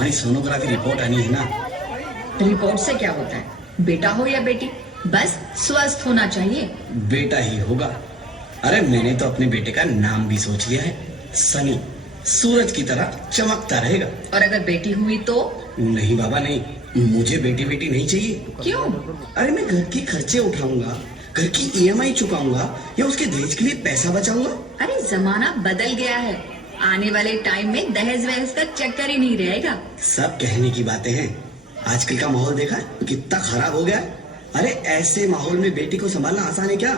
तुम्हारी sonography report आनी है ना। रिपोर्ट से क्या होता है, बेटा हो या बेटी, बस स्वस्थ होना चाहिए। बेटा ही होगा। अरे मैंने तो अपने बेटे का नाम भी सोच लिया है, सनी। सूरज की तरह चमकता रहेगा। और अगर बेटी हुई तो? नहीं बाबा नहीं, मुझे बेटी बेटी नहीं चाहिए। क्यों? अरे मैं घर के खर्चे उठाऊंगा, घर की ईएमआई चुकाऊंगा या उसके दहेज के लिए पैसा बचाऊंगा। अरे जमाना बदल गया है, आने वाले टाइम में दहेज वहेज का चक्कर ही नहीं रहेगा। सब कहने की बातें हैं, आजकल का माहौल देखा कितना खराब हो गया है। अरे ऐसे माहौल में बेटी को संभालना आसान है क्या?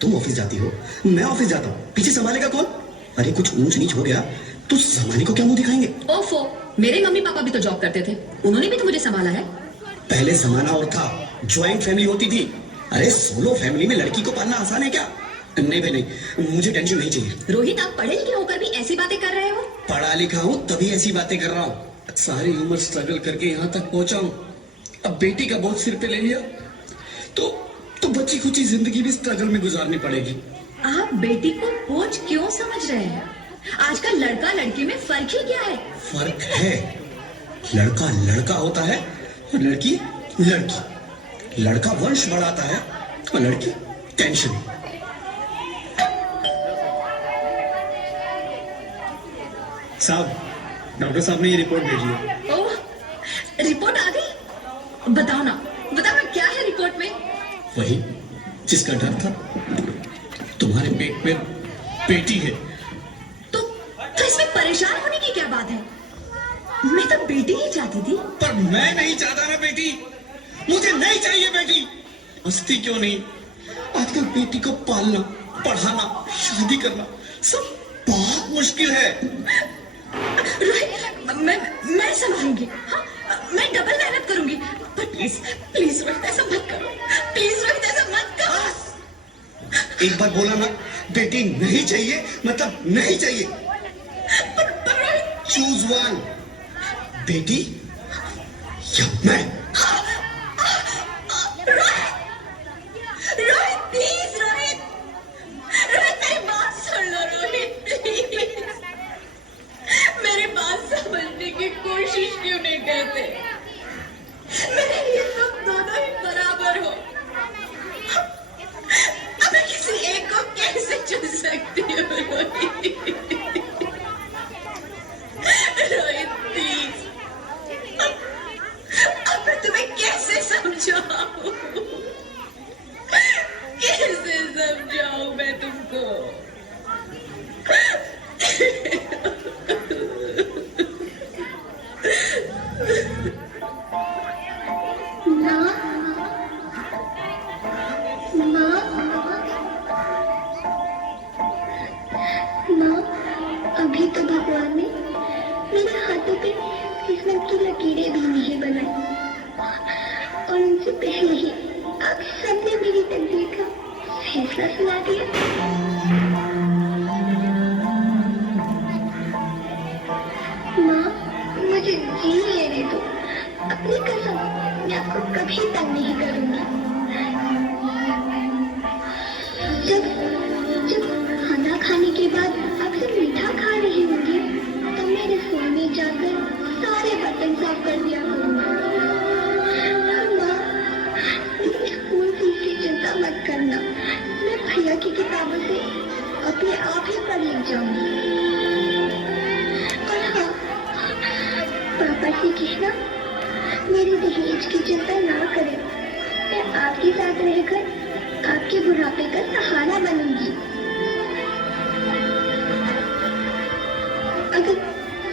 तुम ऑफिस जाती हो, मैं ऑफिस जाता हूँ, पीछे संभालेगा कौन? अरे कुछ ऊंच नीच हो गया तो जमाने को क्या मुंह दिखाएंगे? ओफो, मेरे मम्मी पापा भी तो जॉब करते थे, उन्होंने भी तो मुझे संभाला है। पहले जमाना और था, ज्वाइंट फैमिली होती थी। अरे सोलो फैमिली में लड़की को पालना आसान है क्या? नहीं भाई नहीं, मुझे टेंशन नहीं चाहिए। रोहित, आप पढ़े लिखे होकर भी ऐसी बातें कर रहे हो? पढ़ा लिखा हूँ तभी ऐसी बातें कर रहा हूँ। सारी उम्र स्ट्रगल करके यहाँ तक पहुंचा हूँ, अब बेटी का बोझ सिर पे ले लिया तो बच्ची खुची जिंदगी भी स्ट्रगल में गुजारनी पड़ेगी। आप बेटी को बोझ क्यों समझ रहे हैं? आजकल लड़का लड़की में फर्क ही क्या है? फर्क है, लड़का लड़का होता है और लड़की लड़की। लड़का वंश बढ़ाता है और लड़की टेंशन। साहब, डॉक्टर साहब ने ये रिपोर्ट भेजी है। ओह, रिपोर्ट आ गई? बताओ ना क्या है रिपोर्ट में? वही जिसका डर था, तुम्हारे पेट में बेटी है। तो इसमें परेशान होने की क्या बात है? मैं तो बेटी ही चाहती थी। पर मैं नहीं चाहता ना बेटी, मुझे नहीं चाहिए बेटी। हंसती क्यों नहीं? आजकल बेटी को पालना, पढ़ाना, शादी करना सब बहुत मुश्किल है। रोहित, मैं संभालूंगी। हाँ, मैं डबल मेहनत करूंगी। पर प्लीज रोहित, ऐसा मत करो। प्लीज रोहित, ऐसा मत करो। एक बार बोला ना, बेटी नहीं चाहिए मतलब नहीं चाहिए। पर रोहित, चूज वन, बेटी या मैं। रोहित प्लीज, रोहित मेरी बात सुन लो। रोहित प्लीज, मेरी बात समझने की कोशिश क्यों नहीं करते? मेरे लिए तुम दोनों ही बराबर हो। अब मैं किसी एक को कैसे चुन सकती हूँ? रोहित प्लीज, अब मैं तुम्हें कैसे समझाऊं? कैसे समझाऊं मैं तुमको? अभी तो भगवान ने मेरे हाथों पे किस्मत की लकीरें भी नहीं बनाई, और उनसे पहले ही आप सबने मेरी तकदीर का फैसला सुना दिया। माँ, मुझे जी लेने दो। अपनी कसम, मैं आपको कभी तंग नहीं करूंगी। जब खाना खाने के बाद अक्सर मीठा खा रही होंगी तो मैं रसोई में जाकर सारे बर्तन साफ कर दिया करूँगा। माँ, स्कूल फीस की चिंता मत करना, मैं भैया की किताबों से अपने आप ही पढ़ लिख जाऊंगी। और हाँ, पापा से कहना मेरे दहेज की चिंता ना करें, मैं आपके साथ रहकर आपके बुढ़ापे का सहारा बनूंगी। अगर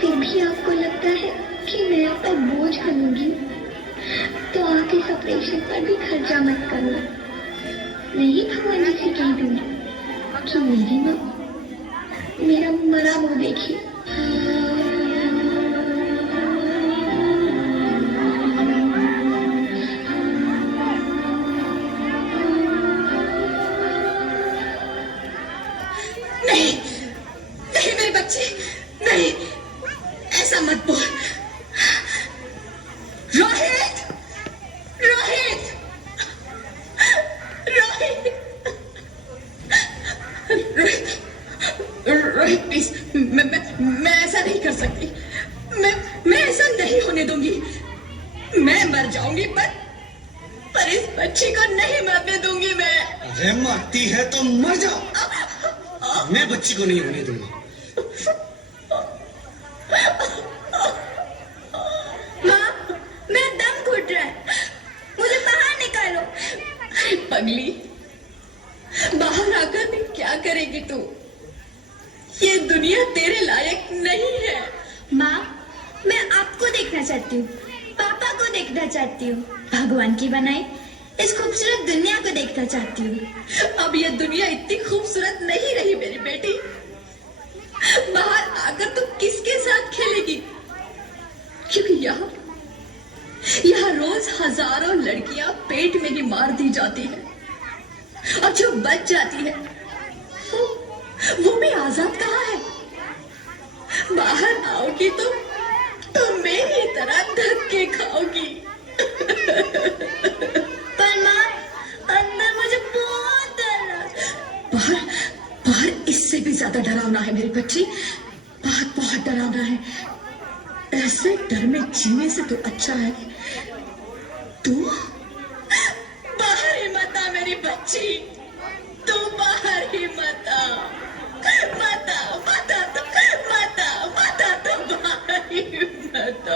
फिर भी आपको लगता है कि मैं आप पर बोझ बनूंगी तो आप इस ऑपरेशन पर भी खर्चा मत करना। नहीं, भगवान जी से कह दूंगी कि मेरी माँ मेरा मरा मुंह देखी। नहीं मेरे बच्चे, नहीं, ऐसा मत बोल। रोहित, रोहित, रोहित, रोहित, रोहित प्लीज, नहीं होने दूंगी। मैं मर जाऊंगी पर इस बच्ची को नहीं मरने दूंगी मैं। अरे मरती है तो मर जाओ, मैं बच्ची को नहीं होने दूंगा। माँ, मेरा दम घुट रहा है, मुझे बाहर निकालो। अरे पगली, बाहर आकर भी क्या करेगी तू? ये दुनिया तेरे लायक नहीं है। माँ, मैं आपको देखना चाहती हूँ, पापा को देखना चाहती हूँ, भगवान की बनाई इस खूबसूरत दुनिया को देखना चाहती हूँ। अब ये दुनिया इतनी खूबसूरत नहीं रही मेरी बेटी। बाहर आकर तू किसके साथ खेलेगी? क्योंकि यहाँ रोज हजारों लड़कियां पेट में ही मार दी जाती है, और जो बच जाती है वो भी आजाद कहाँ है? बाहर आओगी तो मेरी तरह धक्के खाओगी। पर माँ, अंदर मुझे बहुत डर रहा है। बाहर इससे भी ज्यादा डरावना है मेरी बच्ची, बहुत बहुत डरावना है। ऐसे डर में जीने से तो अच्छा है तू बाहर ही मत आ मेरी बच्ची, तू बाहर ही मत आ, मत आ, मत आ, मत आ, मत आ, तू बाहर ही मत आ।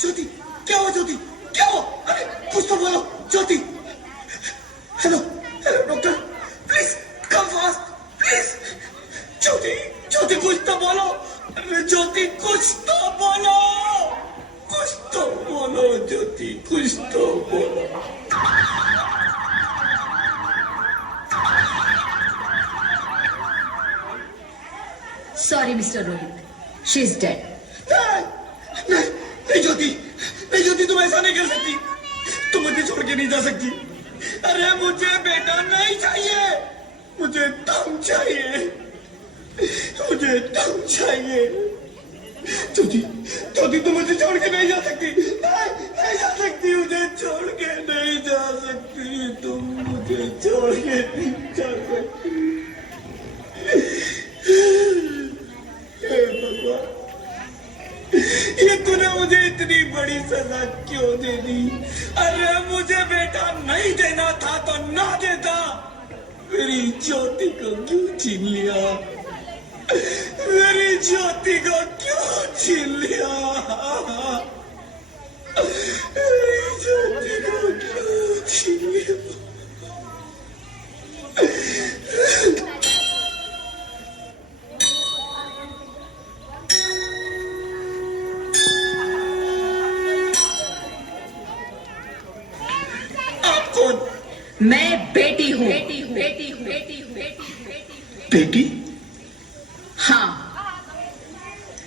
ज्योति, क्या हुआ ज्योति, क्या हुआ? अरे कुछ तो बोलो Jyoti. Hello hello doctor, please come fast please. Jyoti Jyoti कुछ तो बोलो, अरे ज्योति कुछ तो बोलो, कुछ तो बोलो ज्योति, कुछ तो बोलो। Sorry mister Rohit, she is dead. नहीं ज्योति, नहीं ज्योति, तुम ऐसा नहीं कर सकती, तुम मुझे छोड़ के नहीं जा सकती। अरे मुझे बेटा नहीं चाहिए, मुझे दम चाहिए, मुझे दम चाहिए। ज्योति ज्योति, तुम मुझे छोड़ के नहीं जा सकती, नहीं जा सकती, मुझे छोड़ के नहीं जा सकती, तुम मुझे छोड़ के नहीं जा सकती। हे भगवान, ये तूने मुझे इतनी बड़ी सजा क्यों दे दी? अरे मुझे बेटा नहीं देना था तो ना देता, मेरी ज्योति को क्यों छीन लिया, मेरी ज्योति को क्यों छीन लिया, मेरी ज्योति को क्यों छीन लिया। मैं बेटी हूँ। बेटी? हाँ,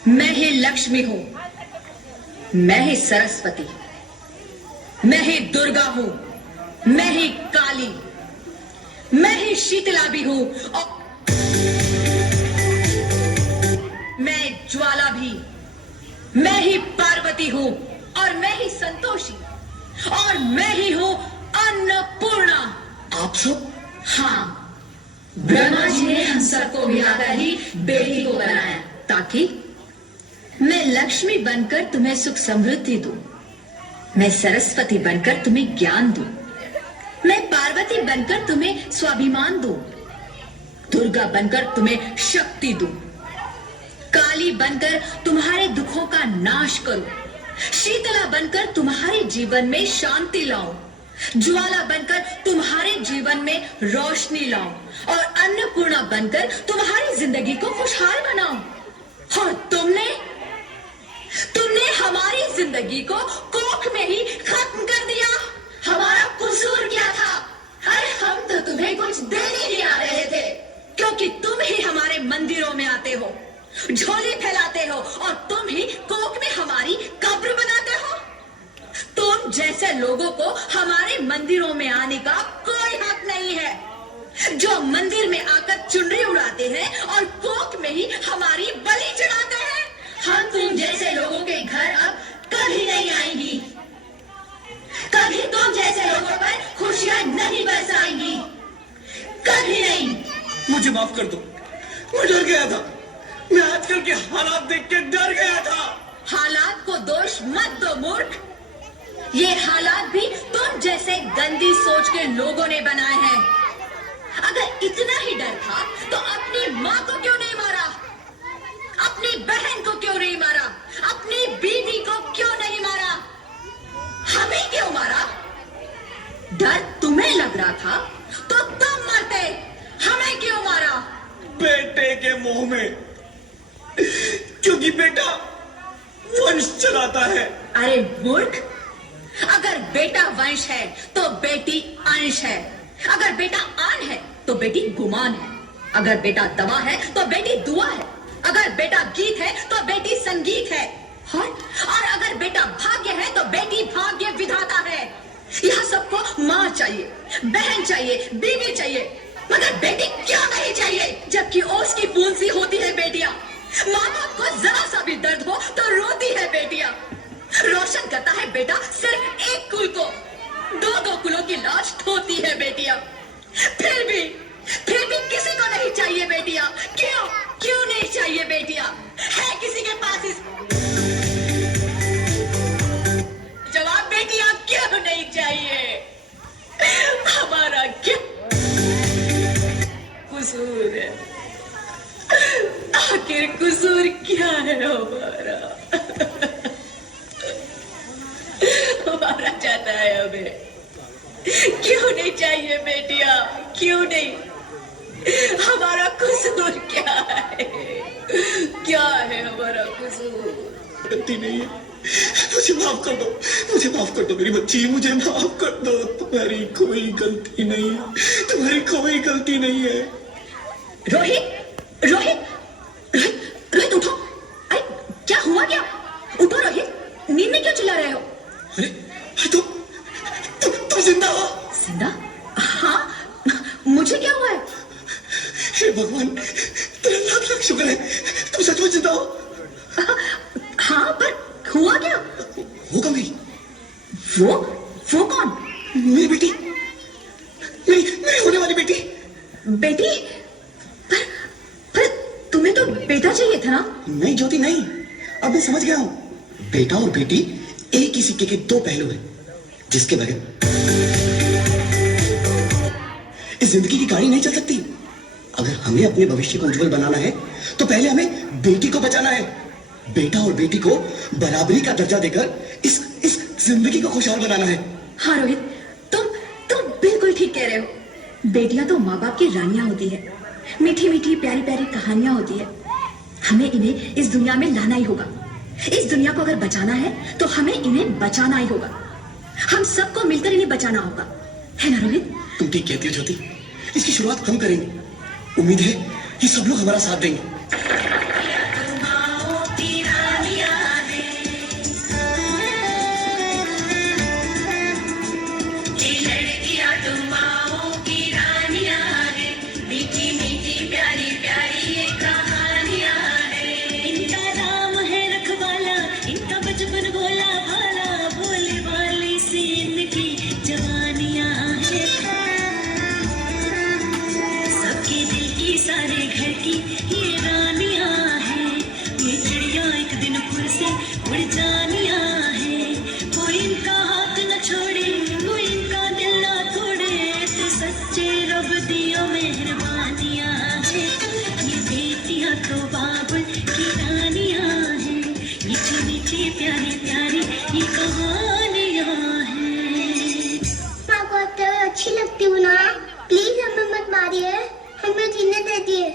मैं ही लक्ष्मी लक्ष्मी हूं, मैं ही सरस्वती, मैं ही दुर्गा हूं, मैं ही काली, मैं ही शीतला भी हूं, और मैं ज्वाला भी, मैं ही पार्वती हूं, और मैं ही संतोषी, और मैं ही हूं अन्नपूर्णा। आप सब? हाँ, ब्रह्मा जी ने हम सबको मिलाकर ही बेटी को बनाया, ताकि मैं लक्ष्मी बनकर तुम्हें सुख समृद्धि दूं, मैं सरस्वती बनकर तुम्हें ज्ञान दूं, मैं पार्वती बनकर तुम्हें स्वाभिमान दूं, दुर्गा बनकर तुम्हें शक्ति दूं, काली बनकर तुम्हारे दुखों का नाश करूं, शीतला बनकर तुम्हारे जीवन में शांति लाऊं, ज्वाला बनकर तुम्हारे जीवन में रोशनी लाऊं, और अन्नपूर्णा बनकर तुम्हारी जिंदगी को खुशहाल बनाऊं। और तुमने हमारी जिंदगी को कोख में ही खत्म कर दिया। हमारा कसूर क्या था? अरे हम तो तुम्हें कुछ देने ही आ रहे थे, क्योंकि तुम ही हमारे मंदिरों में आते हो, झोली फैलाते हो, और तुम ही कोख में हमारी कब्र बनाते हो। तुम जैसे लोगों को हमारे मंदिरों में आने का कोई हक नहीं है, जो मंदिर में आकर चुनरी उड़ाते हैं और कोख में ही हमारी बलि चढ़ाते हैं। हम तुम जैसे लोगों के घर अब कभी नहीं आएंगी, कभी तुम जैसे लोगों पर खुशियां नहीं बरसाएंगी, कभी नहीं। मुझे माफ कर दो, मैं डर गया था, मैं आजकल के हालात देख के डर गया था। हालात को दोष मत दो मूर्ख, ये हालात भी तुम जैसे गंदी सोच के लोगों ने बनाए हैं। अगर इतना ही डर था तो अपनी माँ को क्यों नहीं मारा, अपनी बहन को क्यों नहीं मारा, अपनी बीवी को क्यों नहीं मारा, हमें क्यों मारा? डर तुम्हें लग रहा था तो तुम मरते, हमें क्यों मारा? बेटे के मुंह में, क्योंकि बेटा वंश चलाता है। अरे मूर्ख, अगर बेटा वंश है तो बेटी अंश है, अगर बेटा आन है तो बेटी गुमान है, अगर बेटा दवा है तो बेटी दुआ है, अगर बेटा गीत है तो बेटी संगीत है, और अगर बेटा भाग्य है तो बेटी भाग्य विधाता है। यह सबको माँ चाहिए, बहन चाहिए, बीवी चाहिए, मगर बेटी क्यों नहीं चाहिए? जबकि ओस की बूंद सी होती है बेटियां, माँ बाप को जरा सा भी दर्द हो तो रोती है बेटियां। रोशन करता है बेटा सिर्फ एक कुल को, दो कुलों की लाश ढोती है बेटियां। फिर भी किसी को नहीं चाहिए बेटियां। क्यों नहीं चाहिए बेटियां? है किसी के पास इस जवाब? बेटियां क्यों नहीं चाहिए? हमारा क्या कसूर है? आखिर कसूर क्या है हमारा? हमारा चाहता है हमें, क्यों नहीं चाहिए बेटियां? क्यों नहीं? हमारा कसूर क्या है? क्या है हमारा कसूर? गलती नहीं है, मुझे माफ कर दो, मुझे माफ कर दो मेरी बच्ची, मुझे माफ कर दो। तुम्हारी कोई गलती नहीं है, तुम्हारी कोई गलती नहीं है। रोहित, रोहित, रोहित, रोहित उठो। अरे क्या हुआ? क्या? उठो रोहित, नींद में क्यों चिल्ला रहे हो? अरे तुम जिंदा हो? जिंदा? हाँ, मुझे क्या हुआ है? हे भगवान, तेरा लाख लाख शुक्र है, तुम सचमुच जिंदा हो। हाँ, पर हुआ क्या? वो कौन गई? वो कौन? मेरी बेटी, मेरी होने वाली बेटी। बेटी? पर तुम्हें तो बेटा चाहिए था ना? नहीं ज्योति नहीं, अब मैं समझ गया हूँ। बेटा और बेटी एक ही सिक्के के दो पहलू हैं, जिसके बगैर इस जिंदगी की गाड़ी नहीं चल सकती। अगर हमें अपने भविष्य को उज्जवल बनाना है तो पहले हमें बेटी को बचाना है। बेटा और बेटी को बराबरी का दर्जा देकर इस जिंदगी को खुशहाल बनाना है। हाँ रोहित, तुम बिल्कुल ठीक कह रहे हो। बेटियां तो माँ बाप की रानियां होती है, मीठी मीठी प्यारी प्यारी कहानियां होती है। हमें इन्हें इस दुनिया में लाना ही होगा। इस दुनिया को अगर बचाना है तो हमें इन्हें बचाना ही होगा। हम सबको मिलकर इन्हें बचाना होगा, है ना रोहित? तुम ठीक कहती हो ज्योति, इसकी शुरुआत हम करेंगे। उम्मीद है ये सब लोग हमारा साथ देंगे। उड़ जानिया है, कोई इनका हाथ न छोड़े, कोई इनका दिल ना तोड़े, तो सच्चे रब दियो मेहरबानियां है, ये बेटियां तो बाबुल की रानियां है, मीठी मीठी प्यारी प्यारी ये कहानियां हैं। माँ को अब तो अच्छी लगती हूँ ना, प्लीज हमें मत मारिए, हमें जीने दीजिए।